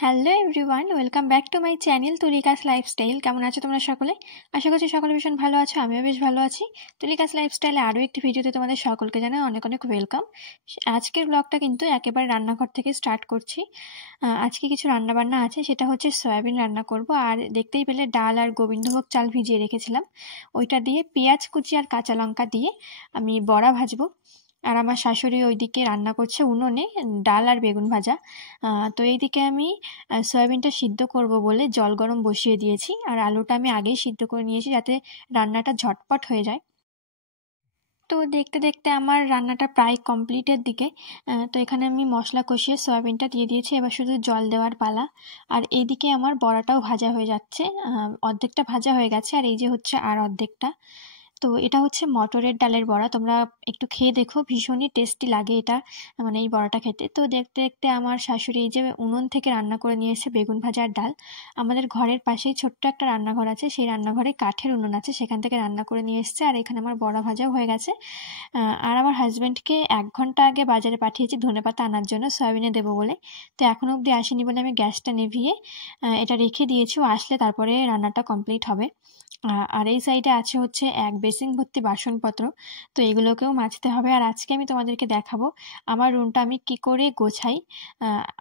Hello everyone, welcome back to my channel Tulika's lifestyle. কেমন আছো তোমরা সকলে? আশা করছি সকলে ভীষণ ভালো আছো, আমিও বেশ ভালো আছি। তুলিকাস লাইফস্টাইলে আরও একটি ভিডিওতে তোমাদের সকলকে জানাই অনেক অনেক ওয়েলকাম। আজকের ব্লগটা কিন্তু একেবারে রান্নাঘর থেকে স্টার্ট করছি। আজকে কিছু রান্নাবান্না আছে, সেটা হচ্ছে সয়াবিন রান্না করব। আর দেখতেই পেলে ডাল আর গোবিন্দভোগ চাল ভিজিয়ে রেখেছিলাম, ওইটা দিয়ে পেঁয়াজ কুচি আর কাঁচা লঙ্কা দিয়ে আমি বড়া ভাজবো। আর আমার শাশুড়ি ওইদিকে রান্না করছে উনুনে ডাল আর বেগুন ভাজা। তো এইদিকে আমি সয়াবিনটা সিদ্ধ করব বলে জল গরম বসিয়ে দিয়েছি, আর আলুটা আমি আগেই সিদ্ধ করে নিয়েছি যাতে রান্নাটা ঝটপট হয়ে যায়। তো দেখতে দেখতে আমার রান্নাটা প্রায় কমপ্লিটের দিকে। তো এখানে আমি মশলা কষিয়ে সয়াবিনটা দিয়ে দিয়েছি, এবার শুধু জল দেওয়ার পালা। আর এইদিকে আমার বড়াটাও ভাজা হয়ে যাচ্ছে, অর্ধেকটা ভাজা হয়ে গেছে আর এই যে হচ্ছে আর অর্ধেকটা। তো এটা হচ্ছে মটরের ডালের বড়া, তোমরা একটু খেয়ে দেখো, ভীষণই টেস্টি লাগে এটা, মানে এই বড়াটা খেতে। তো দেখতে দেখতে আমার শাশুড়ি এই যে উনুন থেকে রান্না করে নিয়ে এসেছে বেগুন ভাজা আর ডাল। আমাদের ঘরের পাশেই ছোট্ট একটা রান্নাঘর আছে, সেই রান্নাঘরে কাঠের উনুন আছে, সেখান থেকে রান্না করে নিয়ে এসেছে। আর এখানে আমার বড়া ভাজাও হয়ে গেছে। আর আমার হাজব্যান্ডকে 1 ঘন্টা আগে বাজারে পাঠিয়েছি ধনেপাতা আনার জন্য সয়াবিনে দেবো বলে। তো এখনও অবধি আসেনি বলে আমি গ্যাসটা নিভিয়ে এটা রেখে দিয়েছি, ও আসলে তারপরে রান্নাটা কমপ্লিট হবে। আর এই সাইডে আছে হচ্ছে এক বেসিন ভর্তি বাসনপত্র, তো এগুলোকেও মাজতে হবে। আর আজকে আমি তোমাদেরকে দেখাবো আমার রুমটা আমি কি করে গোছাই।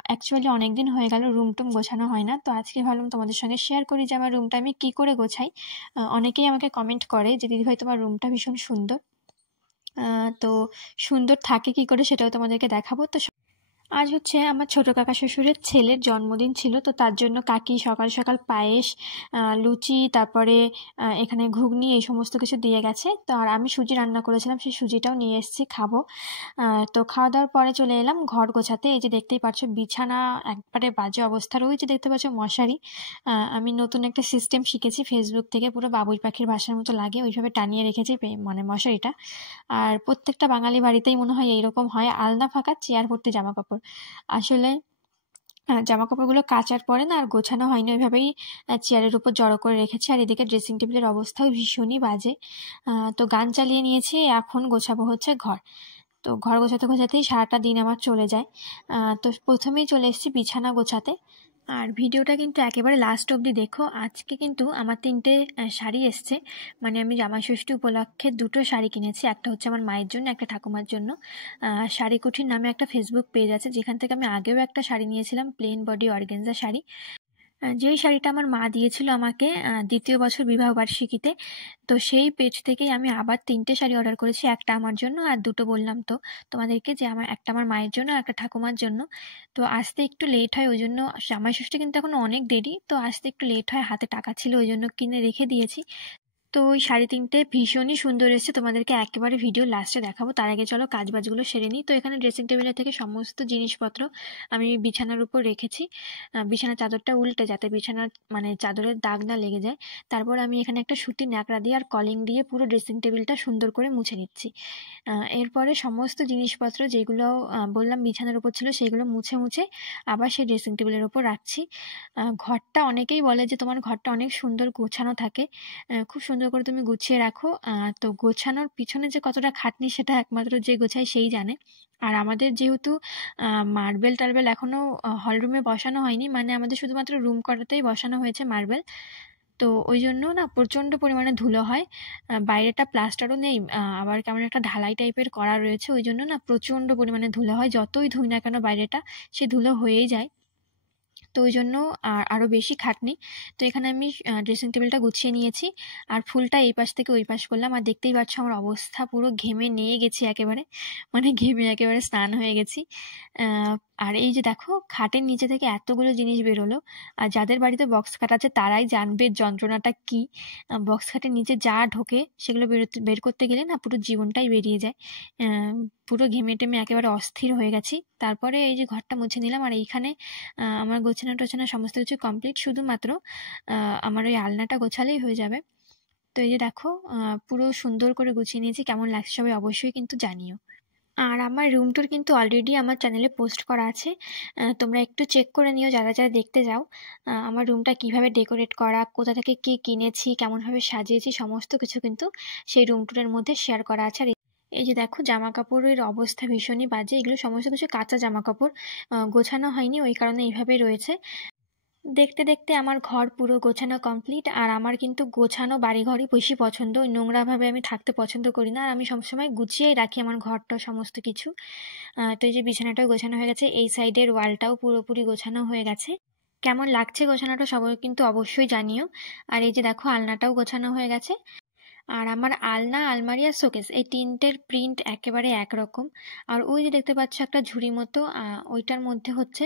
অ্যাকচুয়ালি অনেক দিন হয়ে গেল রুম টুম গোছানো হয় না, তো আজকে ভাবলাম তোমাদের সঙ্গে শেয়ার করি যে আমার রুমটা আমি কি করে গোছাই। অনেকেই আমাকে কমেন্ট করে যে দিদিভাই তোমার রুমটা ভীষণ সুন্দর। তো সুন্দর থাকে কি করে সেটাও তোমাদেরকে দেখাবো। তো আজ হচ্ছে আমার ছোট কাকা শ্বশুরের ছেলের জন্মদিন ছিল, তো তার জন্য কাকি সকাল সকাল পায়েস, লুচি, তারপরে এখানে ঘুগনি, এই সমস্ত কিছু দিয়ে গেছে। তো আর আমি সুজি রান্না করেছিলাম, সেই সুজিটাও নিয়ে এসেছি, খাবো। তো খাওয়া দাওয়ার পরে চলে এলাম ঘর গোছাতে। এই যে দেখতেই পাচ্ছ বিছানা একবারে বাজে অবস্থার, ওই যে দেখতে পাচ্ছ মশারি। আমি নতুন একটা সিস্টেম শিখেছি ফেসবুক থেকে, পুরো বাবুই পাখির ভাষার মতো লাগে, ওইভাবে টানিয়ে রেখেছি মানে মশারিটা। আর প্রত্যেকটা বাঙালি বাড়িতেই মনে হয় এইরকম হয়, আলনা ফাঁকা, চেয়ার ভর্তি জামা কাপড়। আসলে জামা কাপড়গুলো কাচার পরে না আর গোছানো হয়নি, ওইভাবেই চেয়ারের উপর জড়ো করে রেখেছি। আর এদিকে ড্রেসিং টেবিলের অবস্থাও ভীষণই বাজে। তো গান চালিয়ে নিয়েছি, এখন গোছাবো হচ্ছে ঘর। তো ঘর গোছাতে গোছাতেই সারাটা দিন আমার চলে যায়। তো প্রথমেই চলে এসেছি বিছানা গোছাতে। আর ভিডিওটা কিন্তু একেবারে লাস্ট অবধি দেখো। আজকে কিন্তু আমার 3টে শাড়ি এসছে, মানে আমি জামাইষষ্ঠী উপলক্ষে 2টো শাড়ি কিনেছি, একটা হচ্ছে আমার মায়ের জন্য, একটা ঠাকুমার জন্য। শাড়ি কুঠির নামে একটা ফেসবুক পেজ আছে, যেখান থেকে আমি আগেও একটা শাড়ি নিয়েছিলাম, প্লেন বডি অর্গানজা শাড়ি। যেই শাড়িটা আমার মা দিয়েছিল আমাকে 2য় বছর বিবাহ বার্ষিকীতে। তো সেই পেজ থেকেই আমি আবার 3টে শাড়ি অর্ডার করেছি, একটা আমার জন্য আর 2টো বললাম তো তোমাদেরকে যে আমার একটা আমার মায়ের জন্য আর একটা ঠাকুমার জন্য। তো আসতে একটু লেট হয়, ওই জন্য জামাইষষ্ঠী কিন্তু এখন অনেক দেরি, তো আসতে একটু লেট হয়, হাতে টাকা ছিল ওই জন্য কিনে রেখে দিয়েছি। তো ওই শাড়ি 3টে ভীষণই সুন্দর এসেছে, তোমাদেরকে একেবারে ভিডিও লাস্টে দেখাবো। তার আগে চলো কাজবাজগুলো সেরে নিই। তো এখানে ড্রেসিং টেবিলের থেকে সমস্ত জিনিসপত্র আমি বিছানার উপর রেখেছি, বিছানার চাদরটা উল্টে যাতে বিছানার মানে চাদরের দাগ না লেগে যায়। তারপর আমি এখানে একটা সুতির ন্যাকড়া দিয়ে আর কলিং দিয়ে পুরো ড্রেসিং টেবিলটা সুন্দর করে মুছে নিচ্ছি। এরপরে সমস্ত জিনিসপত্র যেগুলো বললাম বিছানার উপর ছিল সেগুলো মুছে মুছে আবার সেই ড্রেসিং টেবিলের উপর রাখছি। ঘরটা অনেকেই বলে যে তোমার ঘরটা অনেক সুন্দর গোছানো থাকে, খুব সুন্দর করে তুমি গুছিয়ে রাখো। তো গোছানোর পিছনে যে কতটা খাটনি সেটা একমাত্র যে গোছায় সেই জানে। আর আমাদের যেহেতু মার্বেল টার্বেল এখনও হলরুমে বসানো হয়নি, মানে আমাদের শুধুমাত্র রুম করাতেই বসানো হয়েছে মার্বেল। তো ওই জন্য না প্রচণ্ড পরিমাণে ধুলো হয়। বাইরেটা প্লাস্টারও নেই, আবার কেমন একটা ঢালাই টাইপের করা রয়েছে, ওই জন্য না প্রচণ্ড পরিমাণে ধুলো হয়, যতই ধুই না কেন বাইরেটা সে ধুলো হয়েই যায়। তো ওই জন্য আরও বেশি খাটনি। তো এখানে আমি ড্রেসিং টেবিলটা গুছিয়ে নিয়েছি আর ফুলটা এই পাশ থেকে ওই পাশ করলাম। আর দেখতেই পাচ্ছ আমার অবস্থা পুরো ঘেমে নিয়ে গেছি একেবারে, মানে ঘেমে একেবারে স্নান হয়ে গেছি। আর এই যে দেখো খাটের নিচে থেকে এতগুলো জিনিস বেরোলো, আর যাদের বাড়িতে বক্স খাট আছে তারাই জানবে যন্ত্রণাটা কী। বক্স খাটের নিচে যা ঢোকে সেগুলো বের করতে গেলে না পুরো জীবনটাই বেরিয়ে যায়। পুরো ঘেমে টেমে একেবারে অস্থির হয়ে গেছি। তারপরে এই যে ঘরটা মুছে নিলাম, আর এইখানে আমার গোছানো টোছানো সমস্ত কিছু কমপ্লিট, শুধুমাত্র আমার ওই আলনাটা গোছালেই হয়ে যাবে। তো এই যে দেখো পুরো সুন্দর করে গুছিয়ে নিয়েছি, কেমন লাগছে সবাই অবশ্যই কিন্তু জানিও। আর আমার রুম ট্যুর কিন্তু অলরেডি আমার চ্যানেলে পোস্ট করা আছে, তোমরা একটু চেক করে নিও যারা যারা দেখতে যাও। আমার রুমটা কিভাবে ডেকোরেট করা, কোথা থেকে কী কিনেছি, কেমনভাবে সাজিয়েছি, সমস্ত কিছু কিন্তু সেই রুম ট্যুরের মধ্যে শেয়ার করা আছে। আর এই যে দেখো জামা কাপড়ের অবস্থা ভীষণই বাজে, এগুলো সমস্ত কিছু কাঁচা জামা কাপড়, গোছানো হয়নি, ওই কারণে এইভাবে রয়েছে। দেখতে দেখতে আমার ঘর পুরো গোছানো কমপ্লিট। আর আমার কিন্তু গোছানো বাড়িঘরই বেশি পছন্দ, ওই নোংরাভাবে আমি থাকতে পছন্দ করি না। আর আমি সবসময় গুছিয়েই রাখি আমার ঘরটা সমস্ত কিছু। তো এই যে বিছানাটাও গোছানো হয়ে গেছে, এই সাইডের ওয়ালটাও পুরোপুরি গোছানো হয়ে গেছে। কেমন লাগছে গোছানোটা সবাই কিন্তু অবশ্যই জানিও। আর এই যে দেখো আলনাটাও গোছানো হয়ে গেছে। আর আমার আলনা, আলমারি আর শোকেস এই তিনটের প্রিন্ট একেবারে একরকম। আর ওই যে দেখতে পাচ্ছ একটা ঝুড়ি মতো, ওইটার মধ্যে হচ্ছে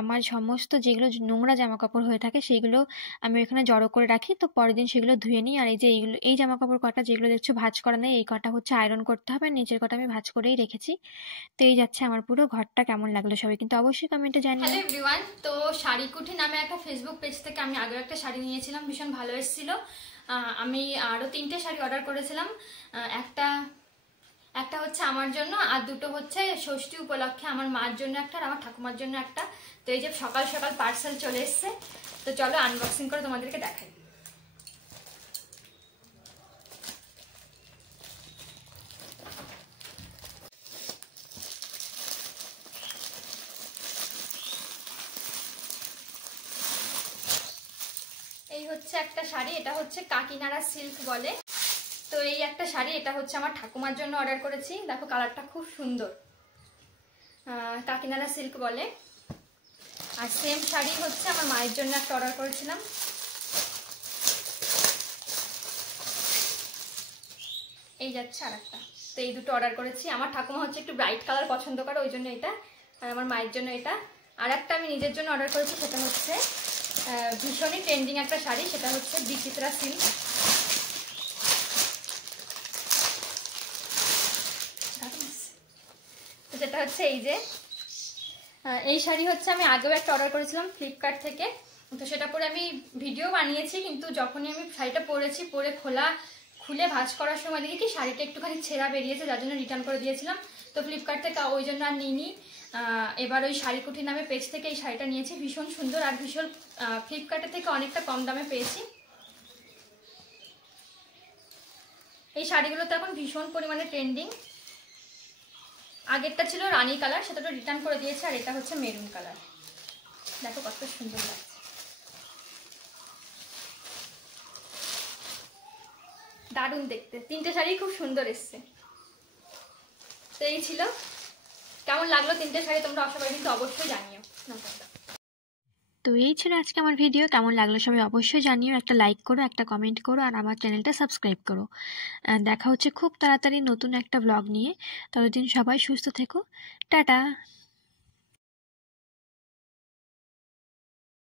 আমার সমস্ত যেগুলো নোংরা জামা কাপড় হয়ে থাকে সেইগুলো আমি ওইখানে জড়ো করে রাখি, তো পরের দিন সেগুলো ধুয়ে নিই। আর এই যে এইগুলো, এই জামা কাপড় কটা যেগুলো দেখছো ভাঁজ করা নেই, এই কটা হচ্ছে আয়রন করতে হবে, আর নিচের কটা আমি ভাঁজ করেই রেখেছি। তো এই যাচ্ছে আমার পুরো ঘরটা। কেমন লাগলো সবাই কিন্তু অবশ্যই কমেন্টে জানিও। হ্যালো এভরিওয়ান, তো শাড়িকুঠি নামে একটা ফেসবুক পেজ থেকে আমি আগেও একটা শাড়ি নিয়েছিলাম, ভীষণ ভালো এসেছিল। আমি আরও 3টে শাড়ি অর্ডার করেছিলাম। একটা একটা হচ্ছে আমার জন্য, আর দুটো হচ্ছে ষষ্ঠী উপলক্ষে আমার মার জন্য একটা, আর আমার ঠাকুমার জন্য একটা। তো এই যে সকাল সকাল পার্সেল চলে এসছে, তো চলো আনবক্সিং করে তোমাদেরকে দেখাই। এই হচ্ছে একটা শাড়ি, এটা হচ্ছে কাকিনাড়া সিল্ক বলে। তো এই একটা শাড়ি, এটা হচ্ছে আমার ঠাকুমার জন্য অর্ডার করেছি। দেখো কালারটা খুব সুন্দর, কাকিনাড়া সিল্ক বলে। আর সেম শাড়ি হচ্ছে আমার মায়ের জন্য একটা অর্ডার করেছিলাম। এই যাচ্ছে আর একটা। তো এই দুটো অর্ডার করেছি। আমার ঠাকুমা হচ্ছে একটু ব্রাইট কালার পছন্দ করে, ওই জন্য এটা। আর আমার মায়ের জন্য এটা। আর একটা আমি নিজের জন্য অর্ডার করেছি, সেটা হচ্ছে ভীষণই ট্রেন্ডিং একটা শাড়ি, সেটা হচ্ছে বিচিত্রা সিল্ক। তো যেটা হচ্ছে এই যে এই শাড়ি হচ্ছে আমি আগেও একটা অর্ডার করেছিলাম ফ্লিপকার্ট থেকে। তো সেটা পরে আমি ভিডিও বানিয়েছি, কিন্তু যখনই আমি শাড়িটা পরেছি, পরে খুলে ভাঁজ করার সময় দেখি কি শাড়িটা একটুখানি ছেঁড়া বেরিয়েছে, যার জন্য রিটার্ন করে দিয়েছিলাম। তো ফ্লিপকার্ট থেকে ওই জন্য আর নিইনি। এবার ওই শাড়িকুঠি নামে পেজ থেকে এই শাড়িটা নিয়েছি, ভীষণ সুন্দর আর ভীষণ ফ্লিপকার্টের থেকে অনেকটা কম দামে পেয়েছি। এই শাড়িগুলো তো এখন ভীষণ পরিমাণে ট্রেন্ডিং। আগেরটা ছিল রানী কালার, সেটা তো রিটার্ন করে দিয়েছে। আর এটা হচ্ছে মেরুন কালার, দেখো কত সুন্দর লাগছে। দারুণ দেখতে, 3টে শাড়ি খুব সুন্দর এসছে। তো এই ছিল, কেমন লাগলো 3টে শাড়ি তোমরা আশা করি কিন্তু অবশ্যই জানিও। তো এই ছিল আজকে আমার ভিডিও, কেমন লাগলো সবাই অবশ্যই জানিও। একটা লাইক করো, একটা কমেন্ট করো, আর আমার চ্যানেলটা সাবস্ক্রাইব করো। দেখা হচ্ছে খুব তাড়াতাড়ি নতুন একটা ব্লগ নিয়ে। ততদিন সবাই সুস্থ থেকো, টাটা।